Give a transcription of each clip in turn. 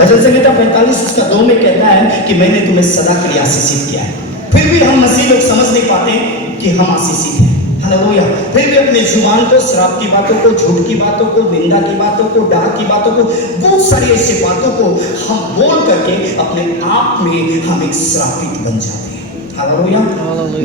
भजन संहिता 45:2 में कहता है कि मैंने तुम्हें सदा के लिए आशीषित किया है। फिर भी हम मसीह लोग समझ नहीं पाते कि हम आशीषित हैं। हालेलुया। फिर भी अपने जुबान को श्राप की बातों को, झूठ की बातों को, निंदा की बातों को, डाह की बातों को, बहुत सारी ऐसी बातों को हम बोल करके अपने आप में हम एक श्रापित बन जाते हैं। हालेलुया।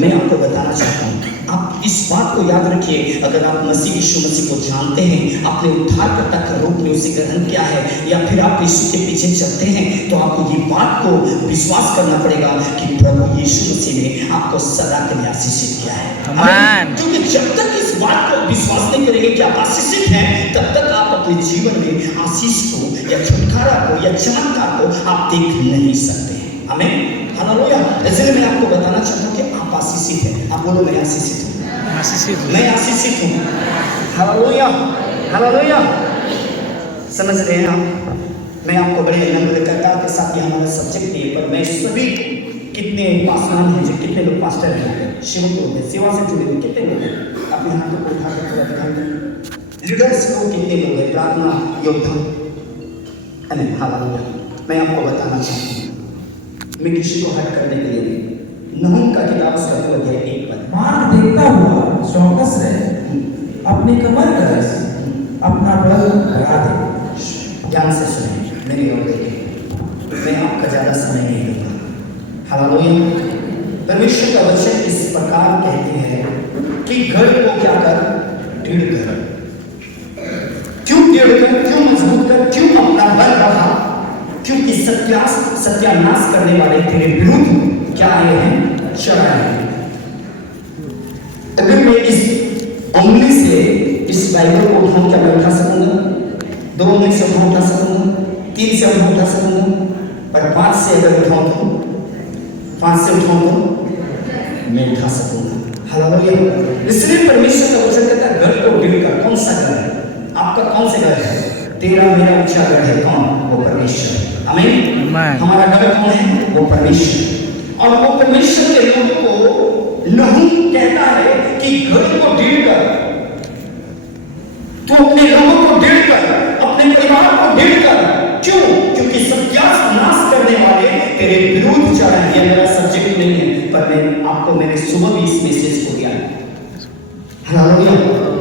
मैं आपको बताना चाहता हूँ, आप इस बात को याद रखिए, अगर आप मसीह यीशु मसीह को जानते हैं, आपने उद्धारकर्ता का रूप में उसे ग्रहण किया है, या फिर आप यीशु के पीछे चलते हैं, तो आपको ये बात को विश्वास करना पड़ेगा कि प्रभु यीशु मसीह ने आपको सदा के लिए आशीषित किया है। आमीन। क्योंकि जब तक इस बात को विश्वास नहीं करेंगे कि आप आशीषित हैं, तब तक आप अपने जीवन में आशीष को या छुटकारा को या चमत्कार को आप देख नहीं सकते हैं। आमीन। हालेलुया। इसलिए मैं आपको बताना चाहता हूँ कि आप आशीषित हैं। आप बोलो, मैं आशीषित हूँ, मैं आशीषित हूँ। Hallelujah, hallelujah. समझ रहे हैं आप? मैं आपको बड़े नम्रता के साथ, ये हमारा सब्जेक्ट नहीं है, पर मैं सभी कितने पासवान हैं, जो कितने लोग पास्टर हैं, शिव लोग हैं, सेवा से जुड़े हुए कितने लोग हैं, अपने हाथों को उठा कर दिखाएंगे। लीडर्स लोग कितने लोग हैं, प्रार्थना योद्धा। हालेलुया। मैं आपको बताना चाहता हूँ, मैं किसी को हट करने के लिए नहूम का किताब उसका 2:1 मार्ग देखता हुआ चौकस रहे, अपनी कमर कस अपना बल बढ़ा दे। ध्यान से सुने, मेरी ओर देखें, मैं आपका ज्यादा समय नहीं लूंगा। हालेलुया। परमेश्वर का वचन इस प्रकार कहते हैं कि घर को क्या कर, दृढ़ कर। क्यों दृढ़ कर, क्यों मजबूत कर, क्यों अपना बल बढ़ा? क्योंकि सत्यानाश करने वाले तेरे विरुद्ध क्या आए हैं, चढ़ाए हैं। अगर मैं इस उंगली से इस बाइबल को उठाऊं, क्या मैं उठा सकूंगा? 2 उंगली से उठा सकूंगा, 3 से उठा सकूंगा, पर 5 से अगर उठाऊं तो, 5 से उठाऊं तो मैं उठा सकूंगा। हालेलुया। इसलिए परमेश्वर का वचन कहता है, घर को दृढ़ कर। कौन सा घर है आपका? कौन से घर है? तेरा मेरा ऊंचा घर है। कौन? वो परमेश्वर। आमीन। हमारा घर कौन है? वो परमेश्वर। और वो परमेश्वर के लोगों को नहूम कहता है कि घर को दृढ़ कर, तू अपने लोगों को दृढ़ कर, अपने परिवार को दृढ़ कर। क्यों? क्योंकि सत्यानाश करने वाले तेरे विरुद्ध चढ़े हैं। यह मेरा सब्जेक्ट नहीं है, पर मैं आपको मैंने सुबह भी इस मैसेज को दिया है। हालेलुया।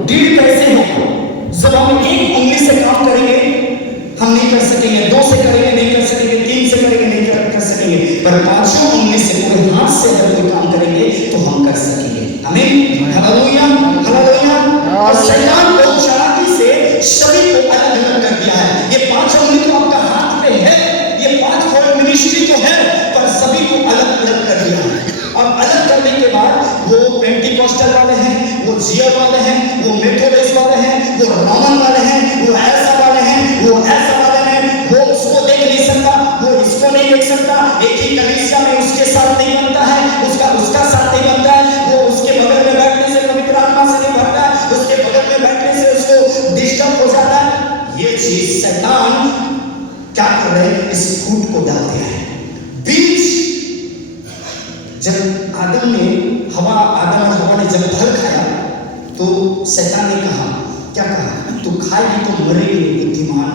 दृढ़ कैसे हो? जब हम एक उंगली से काम करेंगे हम नहीं कर सकेंगे, 2 से करेंगे नहीं कर सकेंगे, 3 से करेंगे नहीं कर सकेंगे, पर 5 उंगली से, पूरे हाथ से अगर कोई काम करेंगे तो हम कर सकेंगे। आमीन। Hallelujah, hallelujah. और शैतान को चालाकी से सभी को अलग अलग कर दिया है। ये 5 उंगली तो आपका हाथ पे है, ये 5 फोल्ड मिनिस्ट्री तो है, पर सभी को अलग अलग कर दिया है। और अलग करने के बाद वो पेंटिकॉस्टल वाले हैं, वो जियर वाले हैं, वो मेथोडिस्ट वाले हैं, वो रोमन वाले हैं, वो ऐसा वाले हैं, वो ऐसा वाले हैं, वो उसको देख नहीं सकता, वो इसको नहीं देख सकता, एक ही कलीसिया में उसके साथ नहीं बनता है, उसका साथ नहीं बनता है, वो उसके बगल में बैठने से पवित्र आत्मा से नहीं भरता है, उसके बगल में बैठने से उसको डिस्टर्ब हो जाता है। ये चीज शैतान क्या कर रहे हैं, इस फूट को डाल दिया है। बीज जब आदम और हवा ने जब फल खाया तो शैतान ने कहा, क्या कहा? तू खाएगी तो मरेगी, बुद्धिमान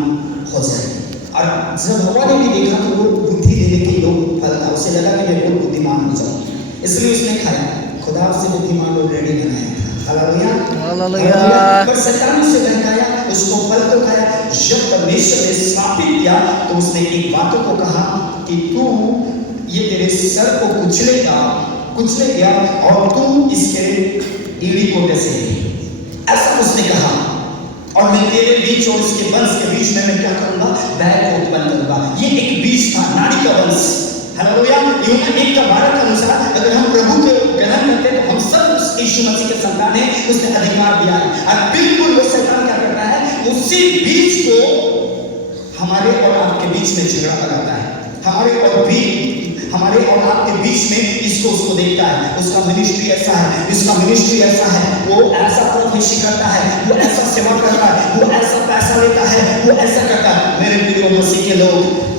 हो जाएगी। और जब हवा ने भी देखा तो वो बुद्धि देने के योग फल था, उसे लगा कि मैं बहुत बुद्धिमान हो जाऊँ, इसलिए उसने खाया। खुदा उसे बुद्धिमान ऑलरेडी बनाया था। Hallelujah, hallelujah. पर शैतान उसे बहकाया, उसको फल तो खाया। जब परमेश्वर ने स्थापित किया तो उसने एक बातों को कहा कि तू ये तेरे सर को कुचले गया और तू इसके ईड़ी को डसेगी, ऐसा उसने कहा। और मैं तेरे बीच और इसके वंश के बीच में मैं क्या करूंगा? बैर को उत्पन्न करूंगा। ये एक बीज था, नारी का वंश। हालेलुया। यूहन्ना 1:12 के अनुसार अगर हम प्रभु को ग्रहण करते हैं तो हम सब उस यीशु मसीह के संतान हैं, उसने अधिकार दिया है। और बिल्कुल वो शैतान क्या करता है, उसी बीज को हमारे और आपके बीच में झगड़ा लगाता है। हमारे और आपके बीच में इसको उसको देखता है। उसका मिनिस्ट्री ऐसा है, इसका मिनिस्ट्री ऐसा है, वो ऐसा प्रोफेसी करता है, वो ऐसा सेवा करता है, वो ऐसा पैसा लेता है, वो ऐसा करता है। मेरे प्रिय मसीह के लोग,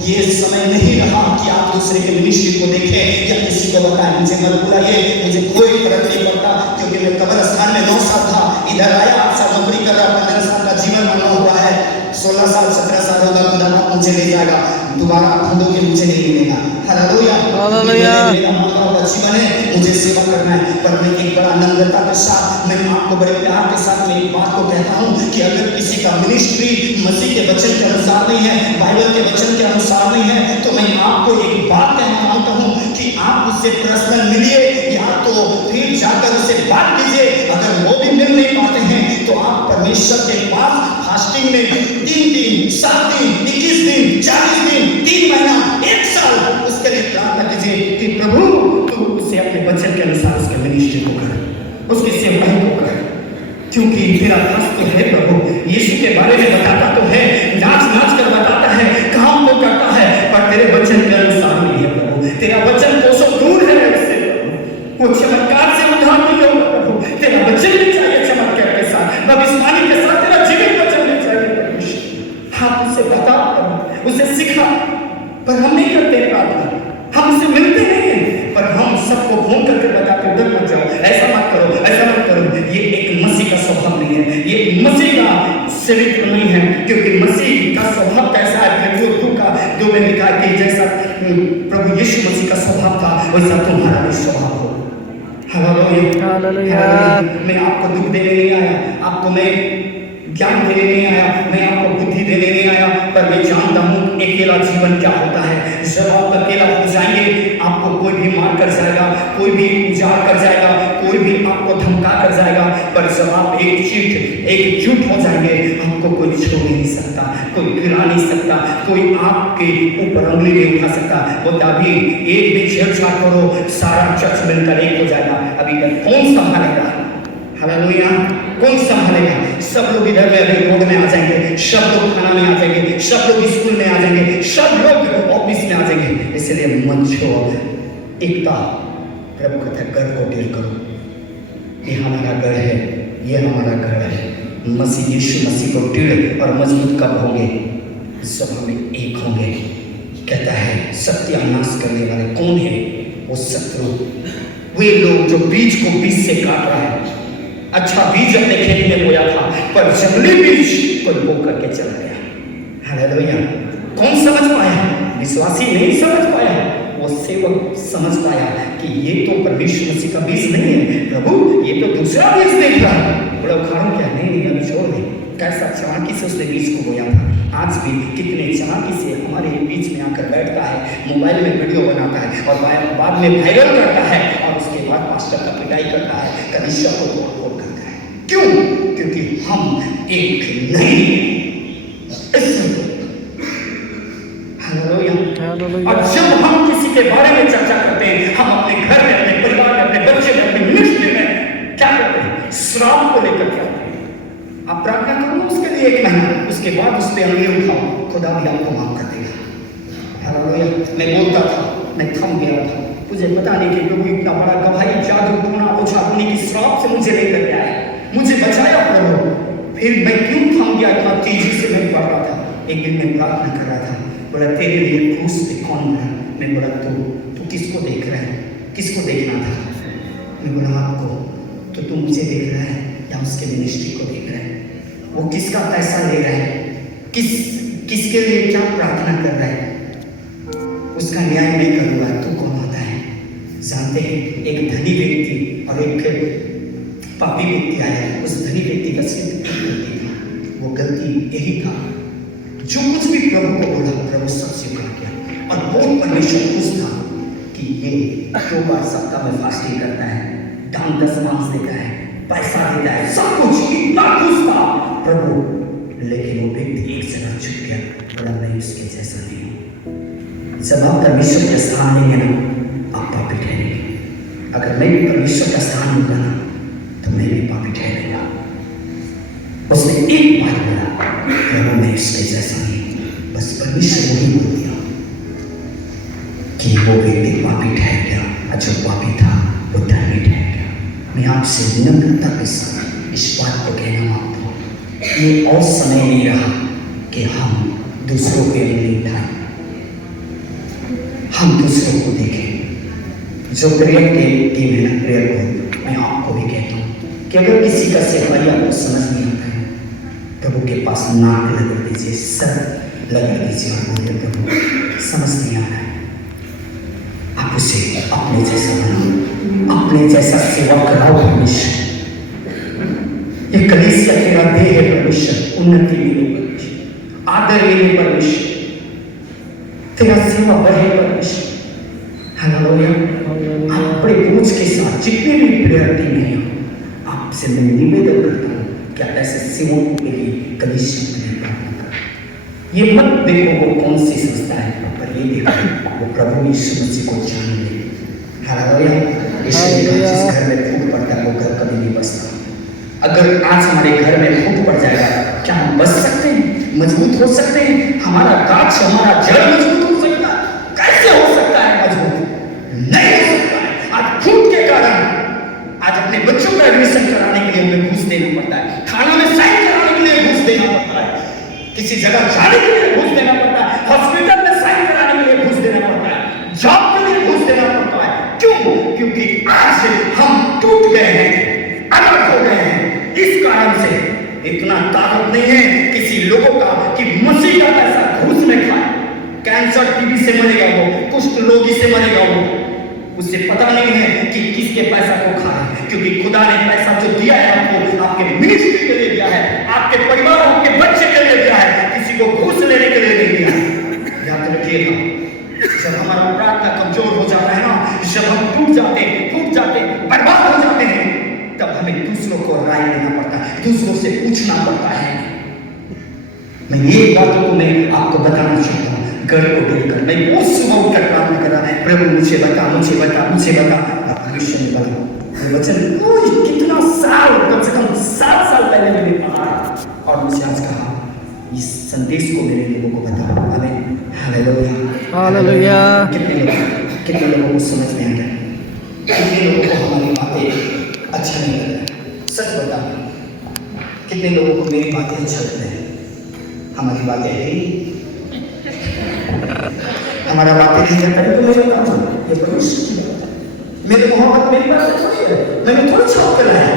ये समय नहीं रहा कि आप दूसरे के मिनिस्ट्री को देखें या किसी को बताएं। मुझे मत बुलाइए, मुझे कोई फर्क नहीं पड़ता, क्योंकि मैं कब्रिस्तान में 9 साल था, इधर आया 8 साल नौकरी कर रहा, 15 साल का जीवन बना हुआ है। 16 साल 17 साल होगा खुदा बाप मुझे ले जाएगा, दोबारा खंडों के मुझे नहीं मिलेगा। हालेलुया। हालेलुया। मेरा मौका और जीवन है, मुझे सेवा करना है, पर मैं एक बड़ा नम्रता के साथ, मैं आपको बड़े प्यार के साथ मैं एक बात को कहता हूँ कि अगर किसी का मिनिस्ट्री मसीह के वचन के अनुसार नहीं है, बाइबल के वचन के अनुसार नहीं है, तो मैं आपको एक बात कहना चाहता हूँ कि आप उससे पर्सनल मिलिए या तो फिर जाकर उससे बात कीजिए। अगर वो भी मिल नहीं पाते हैं तो आप परमेश्वर के पास फास्टिंग में 3 दिन 7 दिन 21 दिन 40 दिन 3 महीना 1 साल उसके लिए प्रार्थना कीजिए कि प्रभु तू उसे अपने वचन के अनुसार उसके मिनिस्ट्री को कर, उसकी सेवाएं को कर, क्योंकि तेरा दास तो है प्रभु, यीशु के बारे में बताता तो है, नाच नाच कर बताता है, काम को करता है, पर तेरे वचन के अनुसार नहीं है प्रभु। तेरा वचन कोसों दूर है उससे प्रभु, वो चमत्कार से उद्धार नहीं होगा प्रभु। तेरा वचन भी चाहिए चमत्कार के साथ, भविष्यवाणी के साथ तेरा जीवित वचन भी चाहिए परमेश्वर। हाँ उसे बता प्रभु, उसे सिखा, पर हम नहीं करते प्रार्थना, हम उसे मिलते नहीं हैं, पर हम सबको फोन करके बताते डर मत जाओ, ऐसा मत करो, ऐसा मत करो। ये एक मसीह का स्वभाव नहीं है, ये मसीह का चरित्र नहीं है, क्योंकि मसीह का स्वभाव कैसा है, दो में लिखा है कि जैसा प्रभु यीशु मसीह का स्वभाव था वैसा तुम्हारा भी स्वभाव हो। हालेलुया। मैं आपको दुख देने नहीं आया, आपको मैं ज्ञान देने नहीं आया, मैं आपको बुद्धि देने नहीं आया, पर मैं जानता हूँ अकेला जीवन क्या होता है। जब आप अकेला हो जाएंगे, आपको कोई भी मार कर जाएगा, कोई भी उजाड़ कर जाएगा, कोई भी आपको धमका कर जाएगा, पर जब आप एकजुट हो जाएंगे, आपको कोई छोड़ नहीं सकता, कोई गिरा नहीं सकता, कोई आपके ऊपर उंगली नहीं उठा सकता। वो तभी एक भी छेड़छाड़ करो, सारा चर्च मिलकर एक हो जाएगा। अभी तक कौन संभालेगा? हालेलुया। कौन संभालेगा? सब लोग इधर में अभी रोड में आ जाएंगे, सब लोग खाना में आ जाएंगे, सब लोग स्कूल में आ जाएंगे, सब लोग ऑफिस में आ जाएंगे। इसलिए मत छोड़ो, एकता प्रभु कहता है घर को ढेर करो, ये हमारा घर है, ये हमारा घर है। मसीह यीशु मसीह को ढेर और मजबूत कब होंगे? सब हमें एक होंगे। कहता है सत्यानाश करने वाले कौन है? वो शत्रु, वे लोग जो बीज को बीज से काट रहा है। अच्छा बीज अपने खेत में बोया था, पर जंगली बीज कोई बो करके चला गया। हालेलुया। कौन समझ पाया? विश्वासी नहीं समझ पाया, वो सेवक समझ पाया कि ये तो परमेश्वर मसीह का बीज नहीं है प्रभु, ये तो दूसरा बीज देख रहा है। बड़ा उखाड़ों क्या नहीं अभी छोड़ दे। कैसा चालाकी से उसने बीज को बोया था। आज भी कितने चालाकी से हमारे बीच में आकर बैठता है, मोबाइल में वीडियो बनाता है और बाद में वायरल करता है, और उसके बाद पास्टर का पिटाई करता है, कलीसिया को तोड़ करता है। क्यों? क्योंकि हम एक नहीं हैं। और जब हम किसी के बारे में चर्चा करते हैं, हम अपने घर में, अपने परिवार में, अपने बच्चे में, अपने मिनिस्ट्री में क्या करते हैं? श्राप को लेकर क्या करते हैं? आप प्रार्थना करो उसके लिए 1 महीना, उसके बाद उस पर अंगली उठाओ, खुदा भी आपको माफ कर देगा। हालेलुया। मैं बोलता था, मैं थम गया था, मुझे पता नहीं कि प्रभु इतना बड़ा गवाही जादू टोना उछालने की श्राप से मुझे लेकर के आया, मुझे बचाया प्रभु। फिर मैं क्यों थम गया? इतना तेजी से मैं पढ़ रहा था। एक दिन मैं प्रार्थना कर रहा था, बोला तेरे लिए क्रूस पे कौन मरा? मैं बोला तू किसको देख रहा है? किसको देखना था? मैं बोला आपको। तो तू मुझे देख रहा है या उसके मिनिस्ट्री को देख रहा है? वो किसका पैसा ले रहा है? किसके लिए क्या प्रार्थना कर रहा है? उसका न्याय नहीं करूँगा। तू कौन होता है? जानते हैं एक धनी व्यक्ति और एक पापी व्यक्ति आया, उस धनी व्यक्ति का सिर्फ एक गलती था, वो गलती यही था, जो कुछ भी प्रभु को बोला प्रभु सब स्वीकार किया, और बहुत परमेश्वर खुश था कि ये 2 बार सप्ताह में फास्टिंग करता है, दान 10 मांस देता है, पैसा देता है, सब कुछ इतना खुश था प्रभु। लेकिन वो व्यक्ति एक जगह छूट गया, बोला मैं उसके जैसा नहीं हूँ। जब आप परमेश्वर का स्थान लेंगे ना, आप पापी ठहरेंगे। अगर मैं भी परमेश्वर का स्थान लूंगा ना, तो मैं भी पापी ठहरेगा। उसने एक बार बोला प्रभु मैं इसके जैसा नहीं हूँ, बस परमेश्वर वही बोल दिया कि वो व्यक्ति पापी ठहर गया, और जो पापी था वो धर्मी ठहर गया। मैं आपसे नम्रता के साथ इस बात को कहना मांगता हूँ, ये और समय नहीं रहा कि हम दूसरों के लिए उठाएं, हम दूसरों को देखें। जो प्रेयर के टीम है ना, प्रेयर को मैं आपको भी कहता हूँ कि अगर किसी का सेवाई आपको समझ नहीं आता है, तो प्रभु के पास नाक रगड़ दीजिए, सर रगड़ दीजिए और बोलिए प्रभु समझ नहीं आ रहा है, आप उसे अपने जैसा बनाओ, अपने जैसा सेवा कराओ परमेश्वर। ये कलीसिया तेरा देह है परमेश्वर, उन्नति मिले परमेश्वर, आदर मिले परमेश्वर, तेरा सेवा बढ़े परमेश्वर। हालेलुया। आप बड़े बोझ के साथ जितने भी प्रेयर टीम है आपसे मैं निवेदन करता हूँ कि आप ऐसे सेवकों के लिए कलीसिया के लिए प्रार्थना करें। ये मत देखो वो कौन सी संस्था है, पर ये देखो वो प्रभु यीशु मसीह को जान ले। हालेलुया। जिस घर में फूट पड़ता है वो घर कभी नहीं बसता। अगर आज हमारे घर में फूट पड़ जाएगा, क्या हम बच सकते हैं, मजबूत हो सकते हैं? हमारा गाछ, हमारा जड़ मजबूत हो सकता है? कैसे हो सकता है मजबूत? नहीं हो सकता है। आज फूट के कारण आज अपने बच्चों का एडमिशन कराने के लिए हमें घूस देना पड़ता है, थाना में साइन कराने के लिए घूस देना पड़ता है, किसी जगह जाने के लिए घूस देना पड़ता है, हॉस्पिटल में साइन कराने के लिए घूस देना पड़ता है, जॉब के लिए घूस देना पड़ता है। क्यों? क्योंकि आज हम टूट गए हैं, अलग हो गए हैं। इस कारण से इतना ताकत नहीं है किसी लोगों का कि मसीह का पैसा घूस में खाए। कैंसर टीबी से मरेगा वो, कुष्ठ रोगी से मरेगा वो, उससे पता नहीं है कि किसके पैसा को खा रहे हैं, क्योंकि खुदा ने पैसा जो दिया है आपको, आपके मिनिस्ट्री के लिए दिया है, आपके परिवार, आपके बच्चे के लिए दिया है, किसी को घूस लेने के लिए नहीं दिया है। याद रखिएगा, जब हमारा प्रार्थना कमजोर हो जाता है ना, जब हम टूट जाते, फूट जाते, बर्बाद हो जाते हैं, तब हमें दूसरों को राय लेना पड़ता है, दूसरों से पूछना पड़ता है। मैं ये बातों को मैं आपको बताना चाहता हूँ, घर को देखकर मैं बहुत सुबह उठकर प्रार्थना कर रहा है, प्रभु मुझे बता, मुझे बता, मुझे बता। भविष्य में बता ये वचन कितना साल, कम से कम 7 साल पहले मैंने पढ़ा और मुझे आज कहा इस संदेश को मेरे लोगों को बताओ। आमीन। Hallelujah, hallelujah. कितने लोगों को समझ में आ गया, कितने लोगों को हमारी बातें अच्छा नहीं लग रहा? सच बता, कितने लोगों को मेरी बातें अच्छा लग रही है? हमारी बातें है, हमारा बातें नहीं करता है तो मेरे बात ये परमेश्वर की बात है, मेरी मोहब्बत मेरी बात थोड़ी है, मैंने थोड़ी छाप कर रहा है।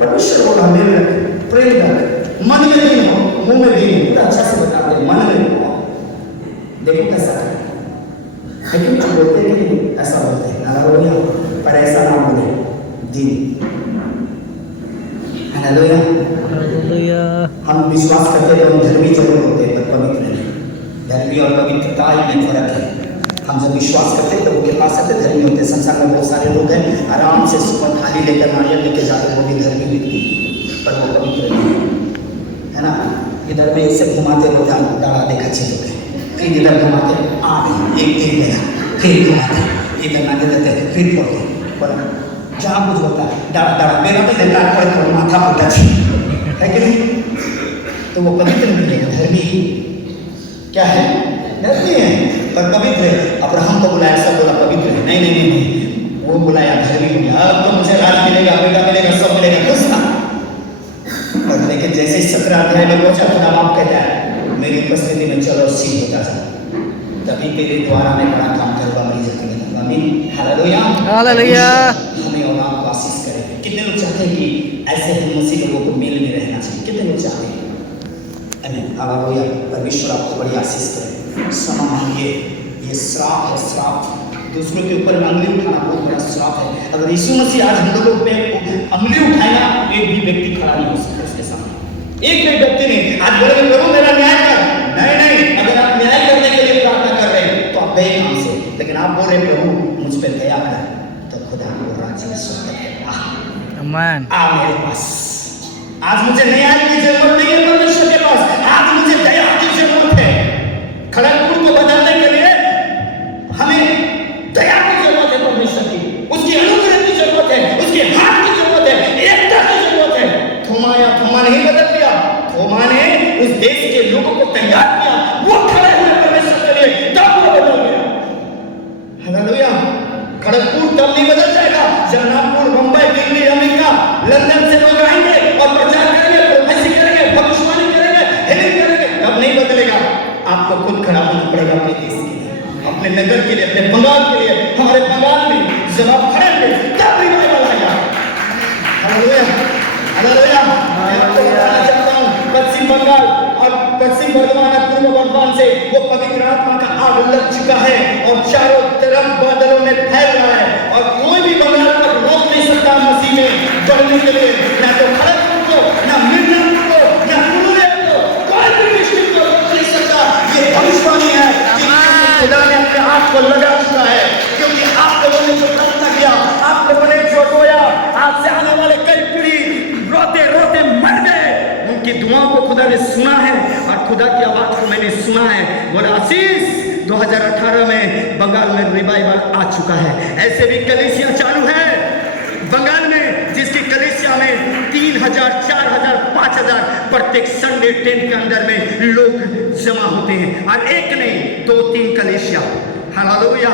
परमेश्वर बोला मेरे प्रेम कर, मन में नहीं हो, मुंह में नहीं हो, पूरा अच्छा से बता दे, मन में हो, देखो कैसा है। लेकिन जो बोलते नहीं ऐसा बोलते हैं, हालेलुया, पर ऐसा ना बोले दिन। हालेलुया। हालेलुया। हम विश्वास करते हैं तो हम धर्मी जरूर होते हैं पर पवित्र नहीं। धर्मी और पवित्रता में फर्क है। हम जब विश्वास करते हैं तो वो के पास आते धर्मी होते हैं। संसार में बहुत सारे लोग हैं आराम से सुपर थाली लेकर नारियल लेके जाते, वो भी धर्मी व्यक्ति, पर वो पवित्र नहीं है ना। इधर में इसे घुमाते हो डाला देखा चीजों के, फिर इधर घुमाते आ गए एक दिन मेरा, फिर घुमाते इधर ना देते, फिर पढ़ते बोला जहाँ कुछ होता है डाला डाला मेरा तो देता है पर माथा फटा है कि नहीं? तो वो पवित्र नहीं है, धर्मी क्या है? धर्मी है पर पवित्र है। अब्राहम को बुलाया, सब बोला पवित्र है, नहीं नहीं नहीं, वो बुलाया धर्मी हो गया, अब तो मुझे राज मिलेगा, बेटा मिलेगा, सब मिलेगा, खुश था। और लेकिन जैसे ही 17 अध्याय में पहुंचा खुदा बाप कहता है मेरी उपस्थिति में चलो सीध होता जा, तभी तेरे द्वारा मैं बड़ा काम करूंगा, मरीज के लिए। आमीन। Hallelujah, hallelujah. हमें और आपको आशीष करे। कितने लोग चाहते हैं कि ऐसे हम मसीह लोगों को मेल में रहना चाहिए? कितने लोग चाहते हैं? आमीन। हालेलुया। परमेश्वर आपको बड़ी आशीष करे। क्षमा मांगिए, ये श्राप है, श्राप दूसरों के ऊपर अंगली उठाना बहुत बड़ा श्राप है। अगर यीशु मसीह आज हम लोगों पे अंगली उठाएगा, एक भी व्यक्ति खड़ा नहीं हो सकता उसके सामने। एक भी व्यक्ति नहीं। आज बोले प्रभु मेरा न्याय कर, नहीं नहीं, अगर आप न्याय करने के लिए प्रार्थना कर रहे हैं तो आप गए काम से, लेकिन आप बोल रहे प्रभु मुझ पर दया कर, तो खुदा को राज्य में स्वीकार आमीन। आ मेरे पास। आज मुझे न्याय की जरूरत नहीं है परमेश्वर के पास, आज मुझे दया की जरूरत है। खड़गपुर को बदलने के लिए हमें दया की जरूरत है, परमेश्वर की, उसकी अनुग्रह की जरूरत है, उसके हाथ की जरूरत है, एकता की जरूरत है। थोमा या थोमा नहीं बदल दिया, थोमा ने उस देश के लोगों को तैयार किया, वो खड़े हुए परमेश्वर के लिए, तब वो बदल गया। हालेलुया। खड़गपुर तब नहीं बदल जाएगा जब नागपुर, मुंबई, दिल्ली, अमेरिका, लंदन से लोग आएंगे और प्रचार करेंगे, प्रोफेसी करेंगे, भविष्यवाणी करेंगे, हेलिंग करेंगे, तब नहीं बदलेगा। आपको खुद खड़ा होना पड़ेगा अपने देश के लिए, अपने नगर के लिए, अपने बंगाल के लिए। हमारे बंगाल में जब आप खड़े थे तब रिवाइवल आएगा। Hallelujah, hallelujah. मैं आपको बताना चाहता हूँ पश्चिम बंगाल और पश्चिम बर्धमान और पूर्व बर्धमान से वो पवित्र आत्मा का आग लग चुका है और चारों तरफ बादलों में फैल रहा है और कोई भी बंगाल को रोक नहीं सकता मसीह में बढ़ने के लिए। ना तो खड़गपुर को, ना मिर्जापुर को, ना पुरुलिया को, कोई भी डिस्ट्रिक्ट को रोक नहीं सकता। ये भविष्यवाणी है कि खुदा ने अपने हाथ को लगा चुका है, क्योंकि आप लोगों ने जो प्रार्थना किया, आप लोगों ने जो रोया, आपसे आने वाले कई पीढ़ी रोते रोते मर गए। उनकी दुआओं को खुदा ने सुना है और खुदा की आवाज को मैंने सुना है। बोला आशीष 2018 में बंगाल में रिवाइवल आ चुका है। ऐसे भी कलीसिया चालू है बंगाल में, जिसकी कलीसिया में 3000, 4000, 5000 प्रत्येक संडे टेंट के अंदर में लोग जमा होते हैं और एक नहीं 2-3 कलीसिया। Hallelujah,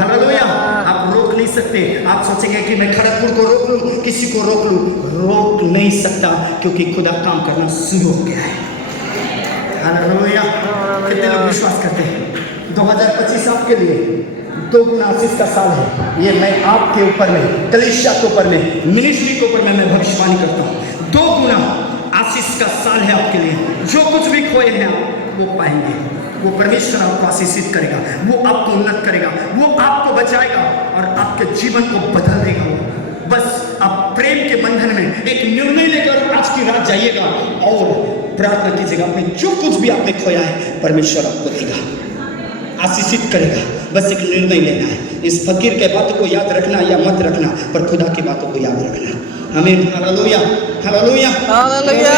hallelujah. आप रोक नहीं सकते। आप सोचेंगे कि मैं खड़गपुर को रोक लूं, किसी को रोक लूं, रोक नहीं सकता, क्योंकि खुदा काम करना शुरू हो गया है। हालेलुया। कितने लोग विश्वास करते हैं 2025 आपके लिए 2 गुना आशीष का साल है। ये मैं आपके ऊपर में, कलीसिया के ऊपर में, मिनिस्ट्री के ऊपर में मैं भविष्यवाणी करता हूँ। 2 गुना आशीष का साल है आपके लिए। जो कुछ भी खोए हैं आप वो पाएंगे। वो परमेश्वर आपको आशीषित करेगा, वो आपको उन्नत करेगा, वो आपको बचाएगा और आपके जीवन को बदल देगा। बस आप प्रेम के बंधन में एक निर्णय लेकर आज की रात जाइएगा और प्रार्थना कीजिएगा। अपने जो कुछ भी आपने खोया है परमेश्वर आपको देगा, आशीषित करेगा। बस एक निर्णय लेना है। इस फकीर के बातों को याद रखना या मत रखना, पर खुदा की बातों को याद रखना। आमीन। Hallelujah, hallelujah, hallelujah.